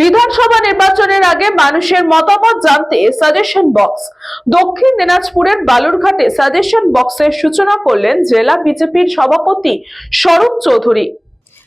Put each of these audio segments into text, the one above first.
বিধানসভা নির্বাচনের আগে মানুষের মতামত জানতে সাজেশন বক্স। দক্ষিণ দিনাজপুরের বালুরঘাটে সাজেশন বক্সের সূচনা করলেন জেলা বিজেপির সভাপতি স্বরূপ চৌধুরী।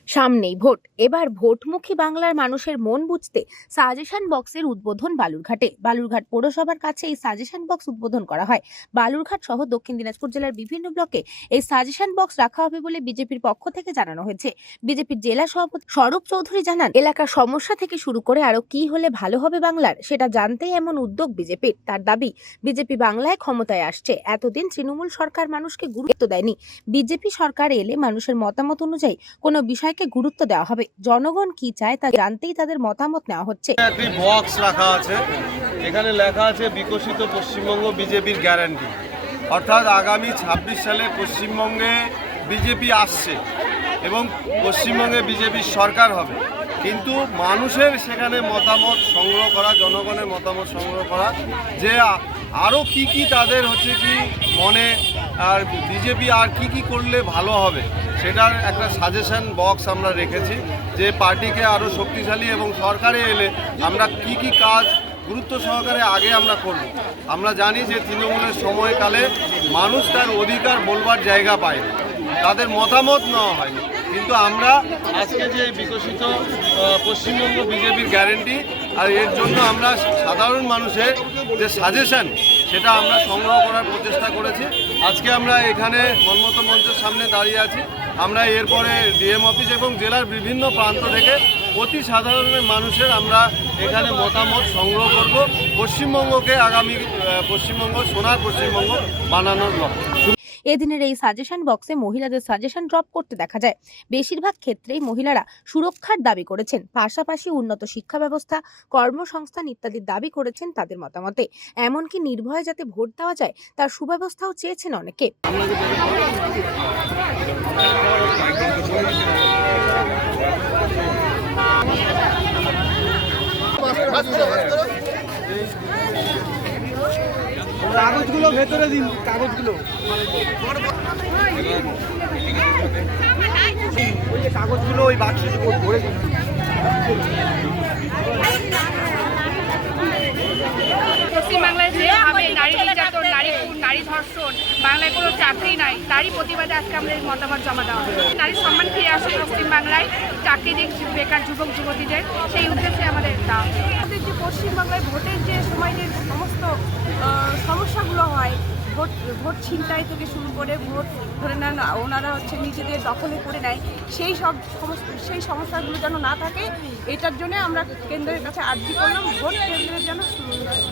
সামনেই ভোট, এবার ভোটমুখী বাংলার মানুষের মন বুঝতে সাজেশন বক্সের উদ্বোধন বালুরঘাটে। বালুরঘাট পৌরসভার কাছে এই সাজেশন বক্স উদ্বোধন করা হয়। বালুরঘাট সহ দক্ষিণ দিনাজপুর জেলার বিভিন্ন ব্লকে এই সাজেশন বক্স রাখা হবে বলে বিজেপির পক্ষ থেকে জানানো হয়েছে। বিজেপির জেলা সভাপতি স্বরূপ চৌধুরী জানান, এলাকার সমস্যা থেকে শুরু করে আরো কি হলে ভালো হবে বাংলার, সেটা জানতেই এমন উদ্যোগ বিজেপির। তার দাবি, বিজেপি বাংলায় ক্ষমতায় আসছে, এতদিন তৃণমূল সরকার মানুষকে গুরুত্ব দেয়নি। বিজেপি সরকার এলে মানুষের মতামত অনুযায়ী কোনো বিষয়কে গুরুত্ব দেওয়া হবে। জনগণ কি চায় তা জানতেই তাদের মতামত নেওয়া হচ্ছে। একটি বক্স রাখা আছে, এখানে লেখা আছে বিকশিত পশ্চিমবঙ্গ বিজেপির গ্যারান্টি। অর্থাৎ আগামী ২৬ সালে পশ্চিমবঙ্গে বিজেপি আসছে এবং পশ্চিমবঙ্গে বিজেপির সরকার হবে, কিন্তু মানুষের সেখানে মতামত সংগ্রহ করা, জনগণের মতামত সংগ্রহ করা, যে আরও কি তাদের হচ্ছে কি মনে, আর বিজেপি আর কি করলে ভালো হবে, সেটার একটা সাজেশন বক্স আমরা রেখেছি, যে পার্টিকে আরও শক্তিশালী এবং সরকারে এলে আমরা কি কাজ গুরুত্ব সহকারে আগে আমরা করব। আমরা জানি যে তৃণমূলের সময়কালে মানুষ তার অধিকার বলবার জায়গা পায়, তাদের মতামত নেওয়া হয়নি, কিন্তু আমরা আজকে যে বিকশিত পশ্চিমবঙ্গ বিজেপির গ্যারান্টি, আর এর জন্য আমরা সাধারণ মানুষের যে সাজেশন সেটা আমরা সংগ্রহ করার প্রচেষ্টা করেছি। আজকে আমরা এখানে মনমত মঞ্চের সামনে দাঁড়িয়ে আছি। আমরা এরপরে ডিএম অফিস এবং জেলার বিভিন্ন প্রান্ত থেকে অতি সাধারণ মানুষের আমরা এখানে মতামত সংগ্রহ করব, পশ্চিমবঙ্গকে আগামী পশ্চিমবঙ্গ, সোনার পশ্চিমবঙ্গ বানানোর লক্ষ্যে। এদিনের এই সাজেশন বক্সে মহিলাদের সাজেশন ড্রপ করতে দেখা যায়। বেশিরভাগ ক্ষেত্রেই মহিলারা সুরক্ষার দাবি করেছেন, পাশাপাশি উন্নত শিক্ষা ব্যবস্থা, কর্মসংস্থান ইত্যাদির দাবি করেছেন তাদের মতামতে। এমনকি নির্ভয়ে যাতে ভোট দেওয়া যায় তার সুব্যবস্থাও চেয়েছেন অনেকে। কাগজগুলো ভেতরে দিন, কাগজগুলো ওই বাক্সে ভরে দিন। পশ্চিমবাংলায় যেভাবে নারী নির্যাতন, নারী ধর্ষণ, বাংলায় কোনো চাকরি নাই, তারই প্রতিবাদে আজকে আমরা এই মতামত জমা দেওয়া হয়। নারী সম্মান ফিরে আসে পশ্চিমবাংলায়, চাকরি দিক বেকার যুবক যুবতীদের, সেই উদ্দেশ্যে আমাদের দেওয়া। আমাদের যে পশ্চিমবাংলায় ভোটের যে সময় যে সমস্ত সমস্যাগুলো হয়, ভোট ছিনতাই থেকে শুরু করে ভোট ধরে নেন ওনারা হচ্ছে নিজেদের দখলে করে নেয়, সেই সমস্যাগুলো যেন না থাকে, এটার জন্য আমরা কেন্দ্রের কাছে আর্জি করলাম, ভোট কেন্দ্রের যেন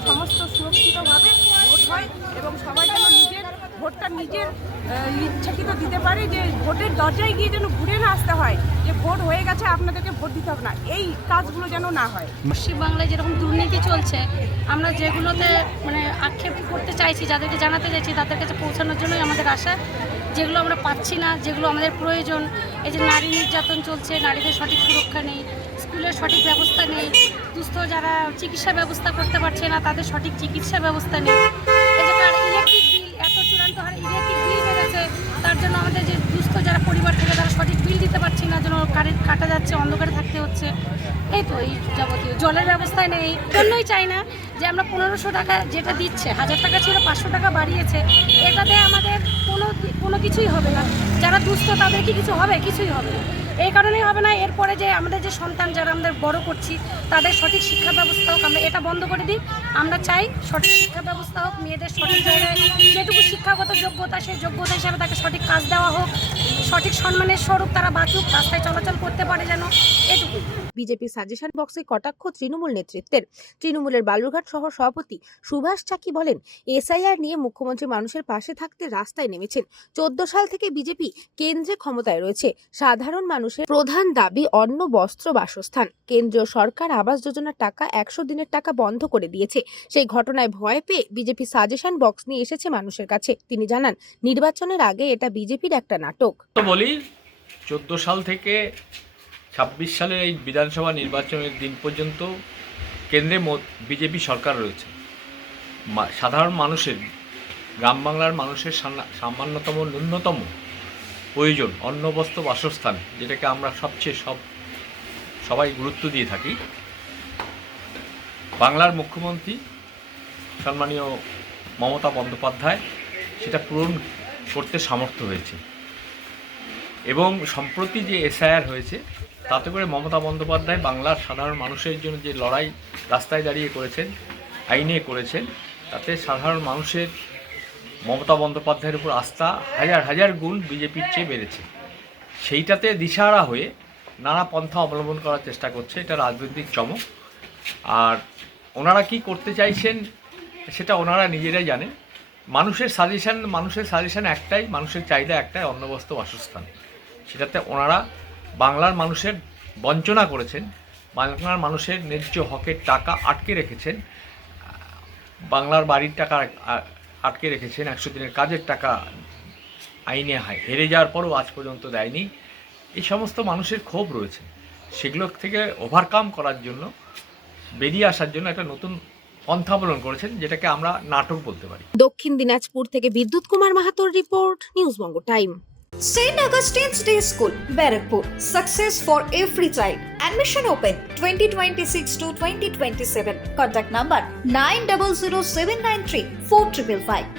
সমস্ত সুরক্ষিতভাবে ভোট হয় এবং সবাই যেন নিজের ভোটটা নিজের ইচ্ছাকৃত দিতে পারে, যে ভোটের দরজায় গিয়ে যেন ঘুরে না আসতে হয় যে ভোট হয়ে গেছে আপনাদেরকে ভোট দিতে হবে না, এই কাজগুলো যেন না হয়। পশ্চিমবাংলায় যেরকম দুর্নীতি চলছে, আমরা যেগুলোতে আক্ষেপ করতে চাইছি, যাদেরকে জানাতে চাইছি, তাদের কাছে পৌঁছানোর জন্যই আমাদের আশা। যেগুলো আমরা পাচ্ছি না, যেগুলো আমাদের প্রয়োজন, এই যে নারী নির্যাতন চলছে, নারীদের সঠিক সুরক্ষা নেই, স্কুলের সঠিক ব্যবস্থা নেই, দুস্থ যারা চিকিৎসা ব্যবস্থা করতে পারছে না তাদের সঠিক চিকিৎসা ব্যবস্থা নেই, এই যে ইলেকট্রিক বিল এত চূড়ান্ত হারে ইলেকট্রিক বিল বেড়েছে, তার জন্য আমাদের যে দুস্থ যারা পরিবার থেকে তারা সঠিক বিল দিতে পারছি না, যেন কারেন্ট কাটা যাচ্ছে, অন্ধকারে থাকতে হচ্ছে, এই তো এই যাবতীয় জলের ব্যবস্থায় নেই। এই জন্যই চাই না যে আমরা 1500 টাকা যেটা দিচ্ছে, 1000 টাকা ছিল 500 টাকা বাড়িয়েছে, এটাতে আমাদের কোনো কিছুই হবে না। যারা দুস্থ তাদের কি কিছু হবে? কিছুই হবে না। এই কারণেই হবে না, এরপরে যে আমাদের যে সন্তান যারা আমাদের বড় করছি তাদের সঠিক শিক্ষা ব্যবস্থা হোক, আমরা এটা বন্ধ করে দিই। আমরা চাই সঠিক শিক্ষা ব্যবস্থা হোক, মেয়েদের সঠিক জায়গায় যেটুকু শিক্ষাগত যোগ্যতা, সেই যোগ্যতা হিসাবে তাকে সঠিক কাজ দেওয়া হোক, সঠিক সম্মানের স্বরূপ তারা বাঁচুক, রাস্তায় চলাচল করতে পারে যেন, এটুকু। বিজেপি সাজেশন বক্সে কটাক্ষ তৃণমূল নেতৃত্বের। তৃণমূলের বালুরঘাট সহ সভাপতি সুভাষ চাকি বলেন, এসআইআর নিয়ে মুখ্যমন্ত্রী মানুষের পাশে থাকতে রাস্তায় নেমেছেন। 14 সাল থেকে বিজেপি কেন্দ্রে ক্ষমতায় রয়েছে। সাধারণ মানুষের প্রধান দাবি অন্ন, বস্ত্র, বাসস্থান। কেন্দ্রীয় সরকার আবাস যোজনার টাকা 100 দিনের টাকা বন্ধ করে দিয়েছে। সেই ঘটনায় ভয় পেয়ে বিজেপি সাজেশন বক্স নিয়ে এসেছে মানুষের কাছে। তিনি জানান, নির্বাচনের আগে এটা বিজেপির একটা নাটক। তো বলি, 14 সাল থেকে 26 সালের এই বিধানসভা নির্বাচনের দিন পর্যন্ত কেন্দ্রে বিজেপি সরকার রয়েছে। সাধারণ মানুষের, গ্রাম বাংলার মানুষের সামান্যতম ন্যূনতম প্রয়োজন অন্ন, বস্ত্র, বাসস্থান, যেটাকে আমরা সবাই গুরুত্ব দিয়ে থাকি। বাংলার মুখ্যমন্ত্রী সম্মানীয় মমতা বন্দ্যোপাধ্যায় সেটা পূরণ করতে সামর্থ্য হয়েছে এবং সম্প্রতি যে এসআইআর হয়েছে তাতে করে মমতা বন্দ্যোপাধ্যায় বাংলার সাধারণ মানুষের জন্য যে লড়াই রাস্তায় দাঁড়িয়ে করেছেন, আইনে করেছেন, তাতে সাধারণ মানুষের মমতা বন্দ্যোপাধ্যায়ের উপর আস্থা হাজার হাজার গুণ বিজেপির চেয়ে বেড়েছে। সেইটাতে দিশাহারা হয়ে নানা পন্থা অবলম্বন করার চেষ্টা করছে, এটা রাজনৈতিক চমক। আর ওনারা কি করতে চাইছেন সেটা ওনারা নিজেরাই জানেন। মানুষের সাজেশন একটাই, মানুষের চাহিদা একটাই, অন্ন বস্ত্র বাসস্থান। সেটাতে ওনারা বাংলার মানুষের বঞ্চনা করেছেন, বাংলার মানুষের ন্যায্য হকের টাকা আটকে রেখেছেন, বাংলার বাড়ির টাকা আটকে রেখেছেন, 100 দিনের কাজের টাকা আইনে হেরে যাওয়ার পরও আজ পর্যন্ত দেয়নি। এই সমস্ত মানুষের ক্ষোভ রয়েছে, সেগুলো থেকে ওভারকাম করার জন্য, বেরিয়ে আসার জন্য একটা নতুন পন্থা অবলম্বন করেছেন, যেটাকে আমরা নাটক বলতে পারি। দক্ষিণ দিনাজপুর থেকে বিদ্যুৎ কুমার মাহাতোর রিপোর্ট, নিউজবঙ্গ time. St. Augustine's Day School, Barrackpur. Success for every child. Admission open 2026 to 2027. Contact number 900793 4555.